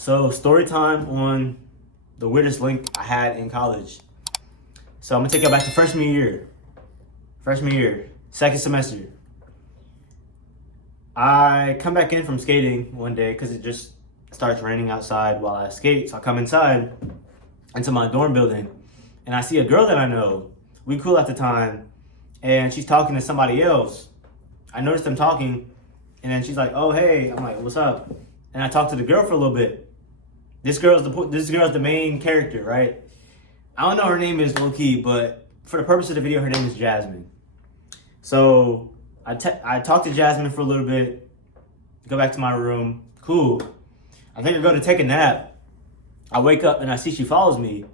So story time on the weirdest link I had in college. So I'm gonna take you back to freshman year. Freshman year, second semester. I come back in from skating one day because it just starts raining outside while I skate. So I come inside into my dorm building and I see a girl that I know. We cool at the time, and she's talking to somebody else. I noticed them talking, and then she's like, "Oh hey," I'm like, "What's up?" And I talked to the girl for a little bit. This girl's the main character, right? I don't know her name is low key, but for the purpose of the video, her name is Jasmine. So I talked to Jasmine for a little bit, go back to my room. Cool. I think I go to take a nap. I wake up and I see she follows me.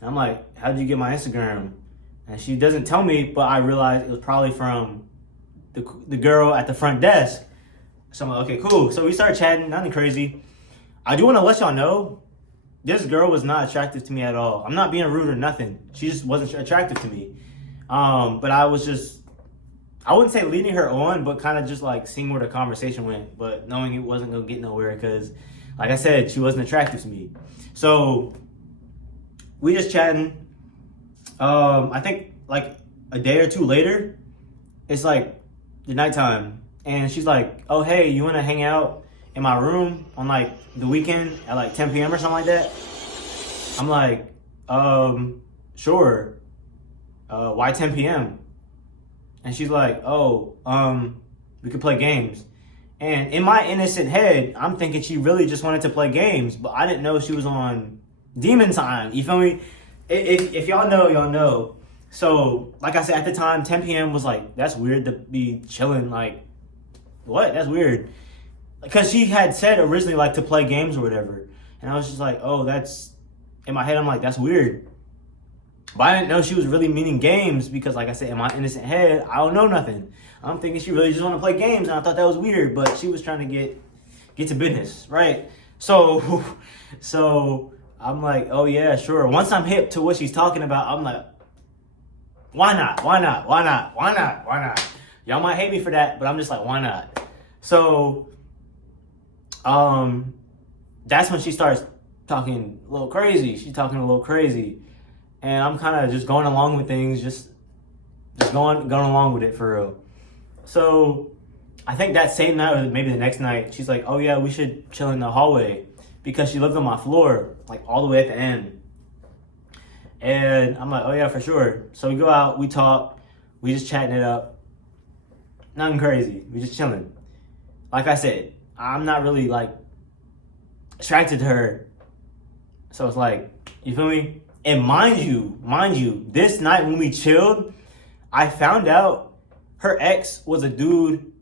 And I'm like, "How'd you get my Instagram?" And she doesn't tell me, but I realized it was probably from the girl at the front desk. So I'm like, okay, cool. So we start chatting, nothing crazy. I do want to let y'all know, this girl was not attractive to me at all. I'm not being rude or nothing. She just wasn't attractive to me. But I was just, I wouldn't say leading her on, but kind of just like seeing where the conversation went, but knowing it wasn't going to get nowhere because, like I said, she wasn't attractive to me. So we just chatting. I think like a day or two later, it's like the nighttime, and she's like, "Oh hey, you want to hang out in my room on like the weekend at like 10 p.m. or something like that?" I'm like, sure. Why 10 p.m.? And she's like, "Oh, we could play games." And in my innocent head, I'm thinking she really just wanted to play games, but I didn't know she was on demon time. You feel me? If y'all know, y'all know. So, like I said, at the time, 10 p.m. was like, that's weird to be chilling. Like, what? That's weird. Because she had said originally, like, to play games or whatever. And I was just like, oh, that's... In my head, I'm like, that's weird. But I didn't know she was really meaning games because, like I said, in my innocent head, I don't know nothing. I'm thinking she really just want to play games, and I thought that was weird. But she was trying to get to business, right? So I'm like, oh, yeah, sure. Once I'm hip to what she's talking about, I'm like, why not? Why not? Why not? Why not? Why not? Y'all might hate me for that, but I'm just like, why not? So, that's when she starts talking a little crazy. She's talking a little crazy. And I'm kind of just going along with things, just going along with it for real. So, I think that same night, or maybe the next night, she's like, oh yeah, we should chill in the hallway. Because she lived on my floor, like all the way at the end. And I'm like, oh yeah, for sure. So we go out, we talk, we just chatting it up. Nothing crazy, we just chilling. Like I said, I'm not really like attracted to her. So it's like, you feel me? And mind you, this night when we chilled, I found out her ex was a dude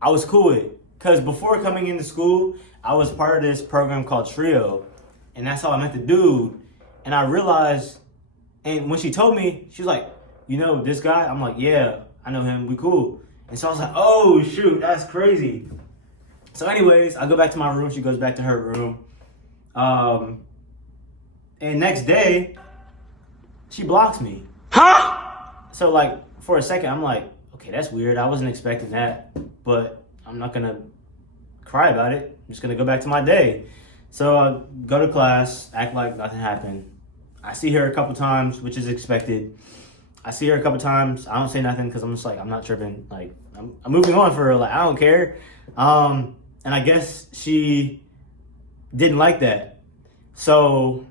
I was cool with. Because before coming into school, I was part of this program called Trio. And that's how I met the dude. And I realized, and when she told me, she was like, you know this guy? I'm like, yeah, I know him, we cool. And so I was like, oh shoot, that's crazy. So anyways, I go back to my room, she goes back to her room. And next day, she blocks me. Huh? So like, for a second, I'm like, okay, that's weird. I wasn't expecting that, but I'm not gonna cry about it. I'm just gonna go back to my day. So I go to class, act like nothing happened. I see her a couple times, which is expected. I see her a couple times. I don't say nothing because I'm just like, I'm not tripping. Like, I'm moving on for her. Like, I don't care. And I guess she didn't like that. So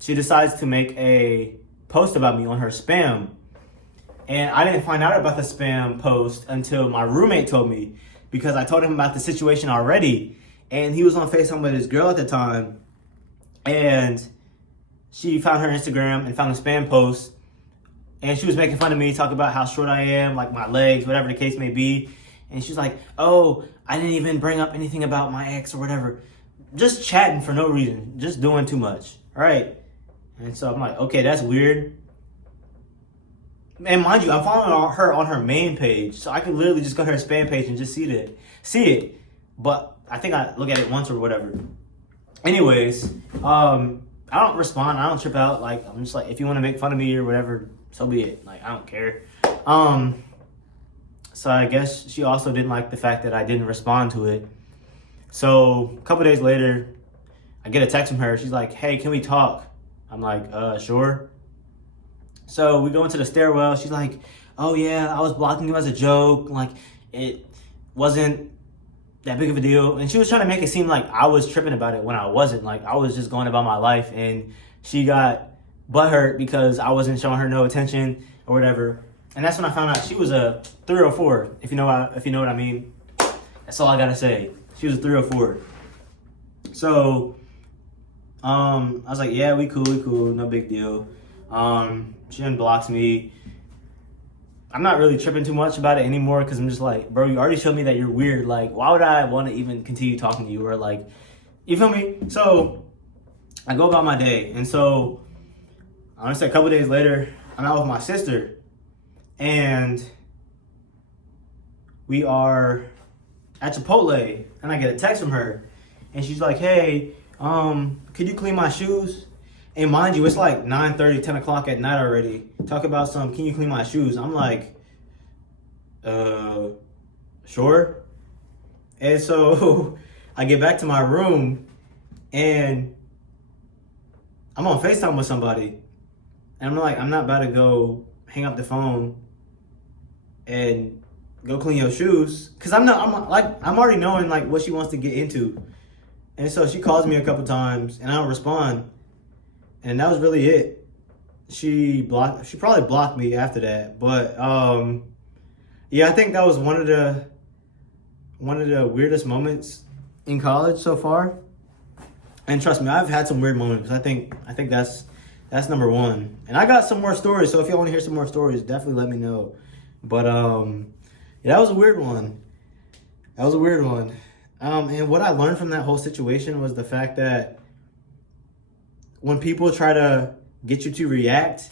she decides to make a post about me on her spam. And I didn't find out about the spam post until my roommate told me, because I told him about the situation already. And he was on FaceTime with his girl at the time. And she found her Instagram and found the spam post. And she was making fun of me, talking about how short I am, like my legs, whatever the case may be. And she's like, oh, I didn't even bring up anything about my ex or whatever. Just chatting for no reason. Just doing too much. All right. And so I'm like, okay, that's weird. And mind you, I'm following her on her main page. So I could literally just go to her spam page and just see it. But I think I look at it once or whatever. Anyways, I don't respond. I don't trip out. Like, I'm just like, if you want to make fun of me or whatever, so be it. Like, I don't care. So I guess she also didn't like the fact that I didn't respond to it. So a couple days later, I get a text from her. She's like, hey, can we talk? I'm like, sure. So we go into the stairwell. She's like, oh yeah, I was blocking you as a joke. Like, it wasn't that big of a deal. And she was trying to make it seem like I was tripping about it when I wasn't. Like, I was just going about my life, and she got butthurt because I wasn't showing her no attention or whatever. And that's when I found out she was a 304, if you know what I mean. That's all I gotta say. She was a 304. So, I was like, yeah, we cool, no big deal. She unblocks me. I'm not really tripping too much about it anymore because I'm just like, bro, you already showed me that you're weird. Like, why would I want to even continue talking to you? Or like, you feel me? So I go about my day. And so honestly, a couple days later, I'm out with my sister, and we are at Chipotle, and I get a text from her, and she's like, hey, could you clean my shoes? And mind you, it's like 9:30, 10 o'clock at night already. Talk about some, can you clean my shoes? I'm like, sure. And so I get back to my room, and I'm on FaceTime with somebody. And I'm like, I'm not about to go hang up the phone and go clean your shoes. Cause I'm already knowing like what she wants to get into. And so she calls me a couple times and I don't respond. And that was really it. She probably blocked me after that. But yeah, I think that was one of the weirdest moments in college so far. And trust me, I've had some weird moments. I think that's number one. And I got some more stories, so if y'all want to hear some more stories, definitely let me know. But yeah, that was a weird one. And what I learned from that whole situation was the fact that when people try to get you to react,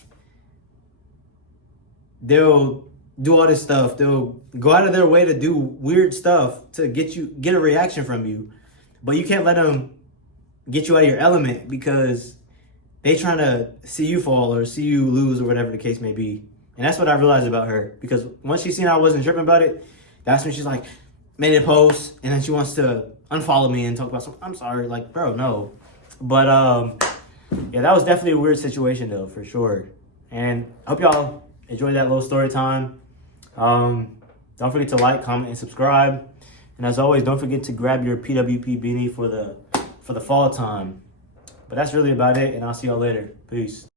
they'll do all this stuff. They'll go out of their way to do weird stuff to get a reaction from you. But you can't let them get you out of your element because they trying to see you fall or see you lose or whatever the case may be. And that's what I realized about her. Because once she seen I wasn't tripping about it, that's when she's like, made a post, and then she wants to unfollow me and talk about something. I'm sorry, like, bro, no. But yeah, that was definitely a weird situation though, for sure. And I hope y'all enjoyed that little story time. Don't forget to like, comment, and subscribe. And as always, don't forget to grab your PWP beanie for the fall time. But that's really about it, and I'll see y'all later. Peace.